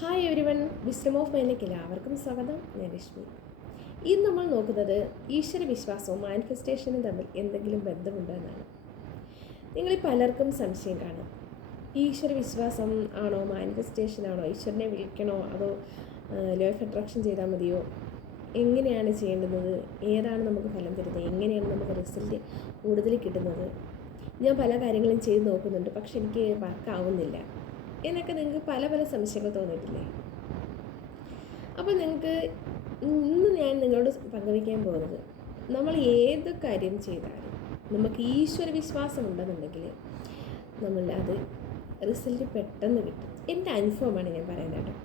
Hi everyone, wisdom of മൈൻഡിലേക്ക് എല്ലാവർക്കും സ്വാഗതം. ഞാൻ രശ്മി. ഇന്ന് നമ്മൾ നോക്കുന്നത് ഈശ്വര വിശ്വാസവും മാനിഫെസ്റ്റേഷനും തമ്മിൽ എന്തെങ്കിലും ബന്ധമുണ്ടോ എന്നാണ്. നിങ്ങളിൽ പലർക്കും സംശയം കാണും, ഈശ്വര വിശ്വാസം ആണോ മാനിഫെസ്റ്റേഷൻ ആണോ, ഈശ്വരനെ വിളിക്കണോ അതോ ലോ ഓഫ് അട്രാക്ഷൻ ചെയ്താൽ മതിയോ, എങ്ങനെയാണ് ചെയ്യേണ്ടുന്നത്, ഏതാണ് നമുക്ക് ഫലം തരുന്നത്, എങ്ങനെയാണ് നമുക്ക് റിസൾട്ട് കൂടുതൽ കിട്ടുന്നത്. ഞാൻ പല കാര്യങ്ങളും ചെയ്ത് നോക്കുന്നുണ്ട്, പക്ഷെ എനിക്ക് വർക്കാവുന്നില്ല എന്നൊക്കെ നിങ്ങൾക്ക് പല പല സംശയങ്ങൾ തോന്നിയിട്ടില്ലേ? അപ്പോൾ നിങ്ങൾക്ക് ഇന്ന് ഞാൻ നിങ്ങളോട് പങ്കുവയ്ക്കാൻ പോകുന്നത്, നമ്മൾ ഏത് കാര്യം ചെയ്താലും നമുക്ക് ഈശ്വര വിശ്വാസം ഉണ്ടെന്നുണ്ടെങ്കിൽ നമ്മൾ അത് റിസൾട്ട് പെട്ടെന്ന് കിട്ടും. എൻ്റെ അനുഭവമാണ് ഞാൻ പറയുന്നത് കേട്ടോ.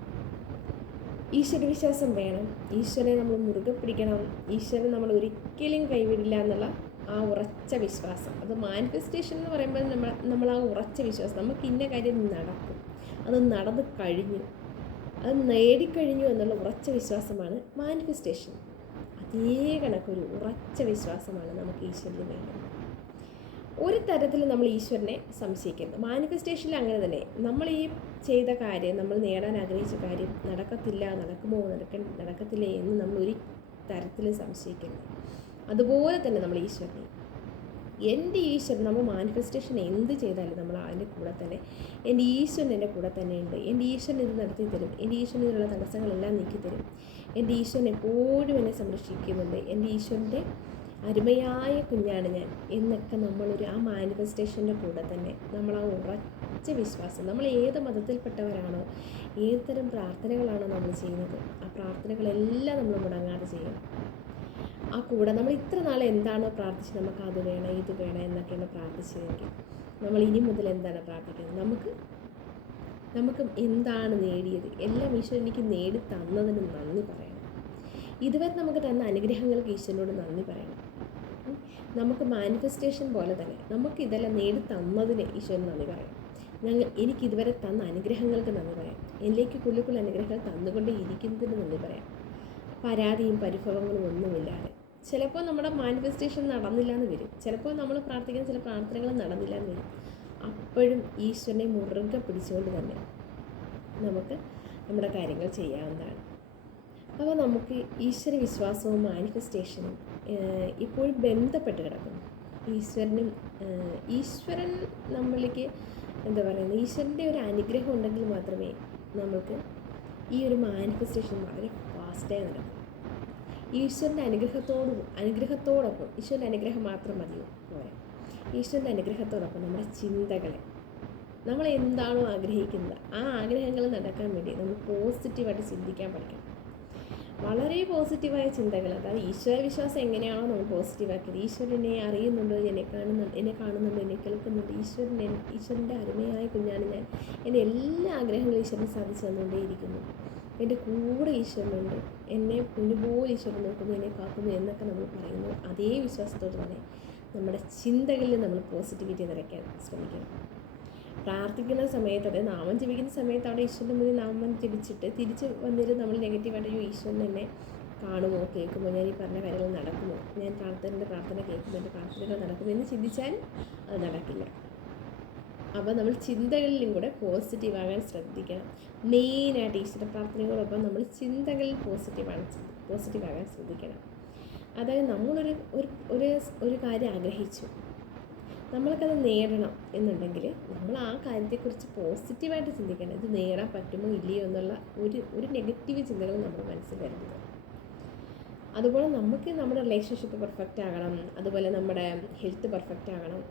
ഈശ്വര വിശ്വാസം വേണം, ഈശ്വരനെ നമ്മൾ മുറുകെ പിടിക്കണം, ഈശ്വരൻ നമ്മൾ ഒരിക്കലും കൈവിടില്ല എന്നുള്ള ആ ഉറച്ച വിശ്വാസം. അത് മാനിഫെസ്റ്റേഷൻ എന്ന് പറയുമ്പോൾ നമ്മൾ ആ ഉറച്ച വിശ്വാസം, നമുക്ക് ഇന്ന കാര്യം നടക്കും, അത് നടന്നു കഴിഞ്ഞു, അത് നേടിക്കഴിഞ്ഞു എന്നുള്ള ഉറച്ച വിശ്വാസമാണ് മാനിഫെസ്റ്റേഷൻ. അതേ കണക്കൊരു ഉറച്ച വിശ്വാസമാണ് നമുക്ക് ഈശ്വരന് വേണ്ടത്. ഒരു തരത്തിൽ നമ്മൾ ഈശ്വരനെ സംശയിക്കരുത്. മാനിഫെസ്റ്റേഷനിൽ അങ്ങനെ തന്നെ, നമ്മൾ ഈ ചെയ്ത കാര്യം, നമ്മൾ നേടാൻ ആഗ്രഹിച്ച കാര്യം നടക്കത്തില്ല, നടക്കുമോ നടക്കത്തില്ലേ എന്ന് നമ്മൾ ഒരു തരത്തിൽ സംശയിക്കരുത്. അതുപോലെ തന്നെ നമ്മൾ ഈശ്വരനെ, എൻ്റെ ഈശ്വരൻ, നമ്മൾ മാനിഫെസ്റ്റേഷൻ എന്ത് ചെയ്താലും നമ്മൾ അതിൻ്റെ കൂടെ തന്നെ, എൻ്റെ ഈശ്വരൻ എൻ്റെ കൂടെ തന്നെ ഉണ്ട്, എൻ്റെ ഈശ്വരൻ ഇത് നടത്തി തരും, എൻ്റെ ഈശ്വരൻ ഇതിനുള്ള തടസ്സങ്ങളെല്ലാം നീക്കിത്തരും, എൻ്റെ ഈശ്വരൻ എപ്പോഴും എന്നെ സംരക്ഷിക്കുന്നുണ്ട്, എൻ്റെ ഈശ്വരൻ്റെ അരുമയായ കുഞ്ഞാണ് ഞാൻ എന്നൊക്കെ നമ്മളൊരു ആ മാനിഫെസ്റ്റേഷൻ്റെ കൂടെ തന്നെ നമ്മൾ ആ ഉറച്ച വിശ്വാസം, നമ്മൾ ഏത് മതത്തിൽപ്പെട്ടവരാണോ, ഏത് തരം പ്രാർത്ഥനകളാണോ നമ്മൾ ചെയ്യുന്നത്, ആ പ്രാർത്ഥനകളെല്ലാം നമ്മൾ മുടങ്ങാതെ ചെയ്യണം. ആ കൂടെ നമ്മൾ ഇത്ര നാൾ എന്താണോ പ്രാർത്ഥിച്ചത്, നമുക്ക് അത് വേണം ഇത് വേണം എന്നൊക്കെയാണ് പ്രാർത്ഥിച്ചതെങ്കിൽ നമ്മൾ ഇനി മുതൽ എന്താണ് പ്രാർത്ഥിക്കുന്നത്, നമുക്ക് എന്താണ് നേടിയത്, എല്ലാം ഈശ്വരൻ എനിക്ക് നേടി തന്നതിന് നന്ദി പറയണം. ഇതുവരെ നമുക്ക് തന്ന അനുഗ്രഹങ്ങൾക്ക് ഈശ്വരനോട് നന്ദി പറയണം. നമുക്ക് മാനിഫെസ്റ്റേഷൻ പോലെ തന്നെ നമുക്ക് ഇതെല്ലാം നേടി തന്നതിന് ഈശ്വരൻ നന്ദി പറയാം. എനിക്ക് ഇതുവരെ തന്ന അനുഗ്രഹങ്ങൾക്ക് നന്ദി പറയാം, എന്നിലേക്ക് കുള്ളിക്കുള്ള അനുഗ്രഹങ്ങൾ തന്നുകൊണ്ടേ ഇരിക്കുന്നതിന് നന്ദി പറയാം. പരാതിയും പരിഭവങ്ങളും ഒന്നുമില്ലാതെ. ചിലപ്പോൾ നമ്മുടെ മാനിഫെസ്റ്റേഷൻ നടന്നില്ല എന്ന് വരും, ചിലപ്പോൾ നമ്മൾ പ്രാർത്ഥിക്കുന്ന ചില പ്രാർത്ഥനകൾ നടന്നില്ല എന്ന് വരും. അപ്പോഴും ഈശ്വരനെ മുറുകെ പിടിച്ചുകൊണ്ട് തന്നെ നമുക്ക് നമ്മുടെ കാര്യങ്ങൾ ചെയ്യാവുന്നതാണ്. അപ്പോൾ നമുക്ക് ഈശ്വര വിശ്വാസവും മാനിഫെസ്റ്റേഷനും ഇപ്പോഴും ബന്ധപ്പെട്ട് കിടക്കുന്നു. ഈശ്വരൻ നമ്മളിലേക്ക് എന്താ പറയുന്നത്, ഈശ്വരൻ്റെ ഒരു അനുഗ്രഹം ഉണ്ടെങ്കിൽ മാത്രമേ നമുക്ക് ഈ ഒരു മാനിഫെസ്റ്റേഷൻ വളരെ ഫാസ്റ്റായി നടക്കും. ഈശ്വരൻ്റെ അനുഗ്രഹത്തോടൊപ്പം ഈശ്വരൻ്റെ അനുഗ്രഹം മാത്രം മതിയോ പോരാ, ഈശ്വരൻ്റെ അനുഗ്രഹത്തോടൊപ്പം നമ്മുടെ ചിന്തകളെ, നമ്മൾ എന്താണോ ആഗ്രഹിക്കുന്നത് ആ ആഗ്രഹങ്ങൾ നടക്കാൻ വേണ്ടി നമ്മൾ പോസിറ്റീവായിട്ട് ചിന്തിക്കാൻ പഠിക്കണം. വളരെ പോസിറ്റീവായ ചിന്തകൾ, അതായത് ഈശ്വര വിശ്വാസം എങ്ങനെയാണോ നമ്മൾ പോസിറ്റീവാക്കിയത്, ഈശ്വരനെ അറിയുന്നുണ്ട്, എന്നെ കാണുന്നുണ്ട്, എന്നെ കേൾക്കുന്നുണ്ട്, ഈശ്വരൻ്റെ അരുമയായ കുഞ്ഞാണ് ഞാൻ, എൻ്റെ എല്ലാ ആഗ്രഹങ്ങളും ഈശ്വരനെ സാധിച്ചു തന്നുകൊണ്ടേയിരിക്കുന്നു, എൻ്റെ കൂടെ ഈശ്വരനുണ്ട്, എന്നെ പൊന്നുപോലെ ഈശ്വരൻ നോക്കുന്നു, എന്നെ കാക്കുന്നു എന്നൊക്കെ നമ്മൾ പറയുന്നു. അതേ വിശ്വാസത്തോട് തന്നെ നമ്മുടെ ചിന്തകളിൽ നമ്മൾ പോസിറ്റിവിറ്റി നിറയ്ക്കാൻ ശ്രമിക്കണം. പ്രാർത്ഥിക്കുന്ന സമയത്ത്, അതായത് നാമം ജപിക്കുന്ന സമയത്ത് അവിടെ ഈശ്വരൻ്റെ മുന്നിൽ നാമം ജപിച്ചിട്ട് തിരിച്ച് വന്നിട്ട് നമ്മൾ നെഗറ്റീവായിട്ട് ഈശ്വരൻ എന്നെ കാണുമോ, കേൾക്കുമോ, ഞാൻ ഈ പറഞ്ഞ കാര്യങ്ങൾ നടക്കുമോ, ഞാൻ പ്രാർത്ഥന കേൾക്കുമോ, എൻ്റെ പ്രാർത്ഥനകൾ നടക്കുമോ എന്ന് ചിന്തിച്ചാൽ അത് നടക്കില്ല. അപ്പോൾ നമ്മൾ ചിന്തകളിലും കൂടെ പോസിറ്റീവാകാൻ ശ്രദ്ധിക്കണം. മെയിനായിട്ട് ഈശ്വര പ്രാർത്ഥനയോടൊപ്പം നമ്മൾ ചിന്തകളിൽ പോസിറ്റീവാകാൻ ശ്രദ്ധിക്കണം. അതായത് നമ്മളൊരു ഒരു കാര്യം ആഗ്രഹിച്ചു, നമ്മൾക്കത് നേടണം എന്നുണ്ടെങ്കിൽ നമ്മൾ ആ കാര്യത്തെക്കുറിച്ച് പോസിറ്റീവായിട്ട് ചിന്തിക്കണം. ഇത് നേടാൻ പറ്റുമോ ഇല്ലയോ എന്നുള്ള ഒരു നെഗറ്റീവ് ചിന്തകൾ നമ്മുടെ മനസ്സിൽ വരുന്നത്. അതുപോലെ നമുക്ക് നമ്മുടെ റിലേഷൻഷിപ്പ് പെർഫെക്റ്റ് ആകണം, അതുപോലെ നമ്മുടെ ഹെൽത്ത് പെർഫെക്റ്റ് ആകണം,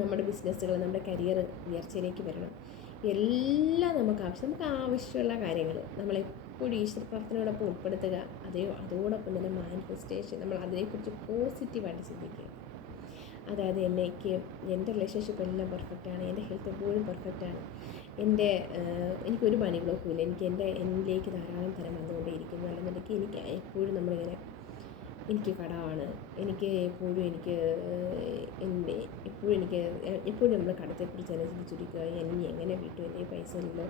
നമ്മുടെ ബിസിനസ്സുകൾ, നമ്മുടെ കരിയർ ഉയർച്ചയിലേക്ക് വരണം, എല്ലാം നമുക്ക് ആവശ്യമുള്ള കാര്യങ്ങൾ നമ്മളെപ്പോഴും ഈശ്വര പ്രാർത്ഥനയോടൊപ്പം ഉൾപ്പെടുത്തുക. അതോടൊപ്പം തന്നെ മാനിഫെസ്റ്റേഷൻ, നമ്മൾ അതിനെക്കുറിച്ച് പോസിറ്റീവായിട്ട് ചിന്തിക്കുക. അതായത് എൻ്റെ റിലേഷൻഷിപ്പ് എല്ലാം പെർഫെക്റ്റാണ്, എൻ്റെ ഹെൽത്ത് എപ്പോഴും പെർഫെക്റ്റാണ്, എനിക്കൊരു പണി ബ്ലോക്കുമില്ല, എന്നിലേക്ക് ധാരാളം തരം വന്നുകൊണ്ടേയിരിക്കുന്നു, അല്ലെന്നുണ്ടെങ്കിൽ എനിക്ക് എപ്പോഴും നമ്മളിങ്ങനെ എനിക്ക് കടമാണ്, എപ്പോഴും നമ്മൾ കടത്തെക്കുറിച്ച് തന്നെ ചിന്തിച്ചിരിക്കുക, ഇനി എങ്ങനെ വീട്ടും, എൻ്റെ പൈസ ഇല്ലല്ലോ,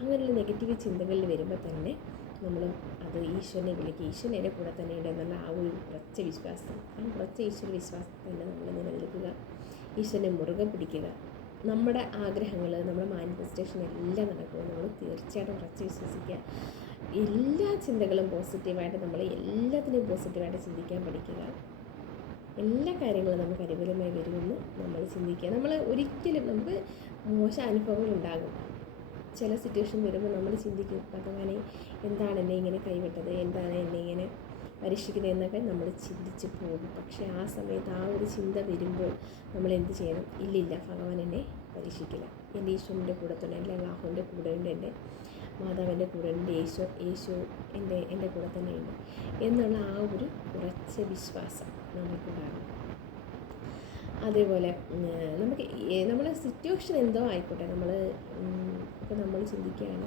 അങ്ങനെയുള്ള നെഗറ്റീവ് ചിന്തകളിൽ വരുമ്പോൾ തന്നെ നമ്മൾ അത് ഈശ്വരനെ വിളിക്കുക, ഈശ്വരൻ എൻ്റെ കൂടെ തന്നെ ഉണ്ട് എന്നുള്ള ആ ഒരു ഉറച്ച വിശ്വാസം, ആ ഉറച്ച ഈശ്വര വിശ്വാസം തന്നെ നമ്മൾ നിലനിൽക്കുക, ഈശ്വരനെ മുറുകെ പിടിക്കുക. നമ്മുടെ ആഗ്രഹങ്ങൾ, നമ്മുടെ മാനിഫെസ്റ്റേഷൻ എല്ലാം നടക്കുമെന്ന് നമ്മൾ തീർച്ചയായിട്ടും ഉറച്ച് വിശ്വസിക്കുക. എല്ലാ ചിന്തകളും പോസിറ്റീവായിട്ട്, നമ്മൾ എല്ലാത്തിനെയും പോസിറ്റീവായിട്ട് ചിന്തിക്കാൻ പഠിക്കുക. എല്ലാ കാര്യങ്ങളും നമുക്ക് അനുകൂലമായി വരുമെന്ന് നമ്മൾ ചിന്തിക്കുക. നമ്മൾ ഒരിക്കലും, നമുക്ക് മോശം അനുഭവങ്ങളുണ്ടാകും. ചില സിറ്റുവേഷൻ വരുമ്പോൾ നമ്മൾ ചിന്തിക്കും, ഭഗവാനെ എന്താണ് എന്നെ ഇങ്ങനെ കൈവിട്ടത്, എന്താണ് എന്നെ ഇങ്ങനെ പരീക്ഷിക്കുന്നത് എന്നൊക്കെ നമ്മൾ ചിന്തിച്ച് പോകും. പക്ഷേ ആ സമയത്ത് ആ ഒരു ചിന്ത വരുമ്പോൾ നമ്മൾ എന്ത് ചെയ്യണം? ഇല്ലില്ല, ഭഗവാൻ എന്നെ പരീക്ഷിക്കില്ല. എൻ്റെ ഈശ്വരൻ്റെ കൂടെ തന്നെ, എൻ്റെ അള്ളാഹുവിൻ്റെ കൂടെ ഉണ്ട്, എൻ്റെ മാതാവിൻ്റെ കൂടെ ഉണ്ട്, യേശു എൻ്റെ കൂടെ തന്നെയുണ്ട് എന്നുള്ള ആ ഒരു ഉറച്ച വിശ്വാസം നമുക്കുണ്ടാകണം. അതേപോലെ നമുക്ക് നമ്മുടെ സിറ്റുവേഷൻ എന്തോ ആയിക്കോട്ടെ, ഇപ്പോൾ നമ്മൾ ചിന്തിക്കുകയാണ്,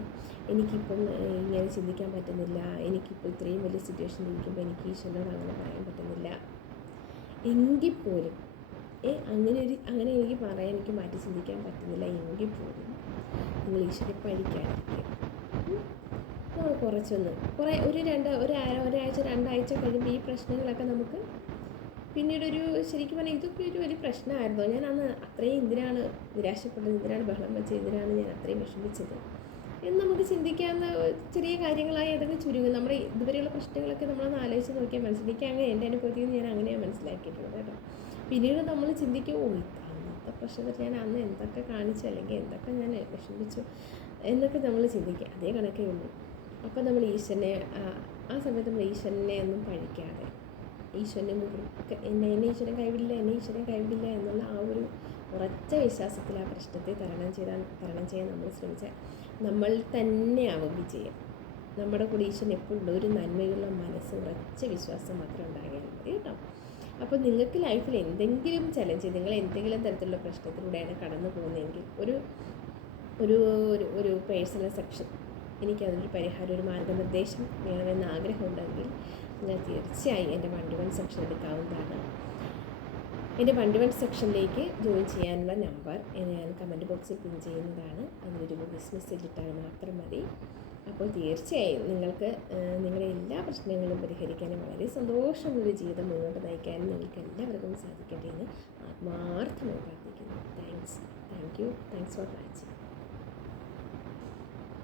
എനിക്കിപ്പം ഇങ്ങനെ ചിന്തിക്കാൻ പറ്റുന്നില്ല, എനിക്കിപ്പോൾ ഇത്രയും വലിയ സിറ്റുവേഷനിൽ ഇരിക്കുമ്പോൾ എനിക്ക് ഈശ്വരനോട് അങ്ങനെ പറയാൻ പറ്റുന്നില്ല എങ്കിൽ പോലും അങ്ങനെ എനിക്ക് പറയാൻ, എനിക്ക് മാറ്റി ചിന്തിക്കാൻ പറ്റുന്നില്ല എങ്കിൽ പോലും നിങ്ങൾ ഈശ്വരനെ പഴിക്കാതിരിക്കുക. നമ്മൾ ഒരാഴ്ച 2 ആഴ്ച കഴിയുമ്പോൾ ഈ പ്രശ്നങ്ങളൊക്കെ നമുക്ക് പിന്നീടൊരു, ശരിക്കും പറഞ്ഞാൽ ഇതൊക്കെ ഒരു വലിയ പ്രശ്നമായിരുന്നോ, ഞാൻ അന്ന് അത്രയും എന്തിനാണ് നിരാശപ്പെട്ടത്, എന്തിനാണ് ബഹളം വെച്ചത്, എന്തിനാണ് ഞാൻ അത്രയും വിഷമിച്ചത് എന്ന് നമുക്ക് ചിന്തിക്കാവുന്ന ചെറിയ കാര്യങ്ങളായി അതൊക്കെ ചുരുങ്ങും. നമ്മുടെ ഇതുവരെയുള്ള പ്രശ്നങ്ങളൊക്കെ നമ്മളൊന്ന് ആലോചിച്ച് നോക്കിയാൽ മനസ്സിലാക്കി. അങ്ങനെ എൻ്റെ അനുഭവത്തിൽ ഞാൻ അങ്ങനെയാണ് മനസ്സിലാക്കിയിട്ടുള്ളത് കേട്ടോ. പിന്നീട് നമ്മൾ ചിന്തിക്കും, അന്നത്തെ പ്രശ്നത്തിൽ ഞാൻ അന്ന് എന്തൊക്കെ കാണിച്ചു, അല്ലെങ്കിൽ എന്തൊക്കെ ഞാൻ വിഷമിച്ചു എന്നൊക്കെ നമ്മൾ ചിന്തിക്കുക. അതേ കണക്കേ ഉള്ളൂ. അപ്പം നമ്മൾ ഈശ്വരനെ, ആ സമയത്ത് നമ്മൾ ഈശ്വരനെ ഒന്നും പഴിക്കാതെ, ഈശ്വരനെ എന്നെ ഈശ്വരൻ കൈവിടില്ല എന്നുള്ള ആ ഒരു ഉറച്ച വിശ്വാസത്തിൽ ആ പ്രശ്നത്തെ തരണം ചെയ്യാൻ നമ്മൾ ശ്രമിച്ചാൽ നമ്മൾ തന്നെയാവും വിജയം. നമ്മുടെ കൂടെ ഈശ്വരൻ എപ്പോഴും ഒരു നന്മയുള്ള മനസ്സ്, ഉറച്ച വിശ്വാസം മാത്രം ഉണ്ടാകിയാൽ മതി കേട്ടോ. അപ്പോൾ നിങ്ങൾക്ക് ലൈഫിൽ എന്തെങ്കിലും ചലഞ്ച്, നിങ്ങൾ എന്തെങ്കിലും തരത്തിലുള്ള പ്രശ്നത്തിലൂടെയാണ് കടന്നു പോകുന്നതെങ്കിൽ ഒരു പേഴ്സണൽ സെക്ഷൻ, എനിക്കതൊരു പരിഹാരം, ഒരു മാർഗ്ഗനിർദ്ദേശം വേണമെന്ന് ആഗ്രഹമുണ്ടെങ്കിൽ നിങ്ങൾ തീർച്ചയായും എൻ്റെ 1-to-1 സെക്ഷൻ എടുക്കാവുന്നതാണ്. എൻ്റെ 1-to-1 സെക്ഷനിലേക്ക് ജോയിൻ ചെയ്യാനുള്ള നമ്പർ ഞാൻ കമൻറ്റ് ബോക്സിൽ പിൻ ചെയ്യുന്നതാണ്. അതിലൊരു വോയിസ് മെസ്സേജ് ഇട്ടാൽ മാത്രം മതി. അപ്പോൾ തീർച്ചയായും നിങ്ങൾക്ക് നിങ്ങളുടെ എല്ലാ പ്രശ്നങ്ങളും പരിഹരിക്കാനും വളരെ സന്തോഷമുള്ളൊരു ജീവിതം മുന്നോട്ട് നയിക്കാനും നിങ്ങൾക്ക് എല്ലാവർക്കും സാധിക്കട്ടെ എന്ന് ആത്മാർത്ഥമായി പ്രാർത്ഥിക്കുന്നു. Thanks for watching.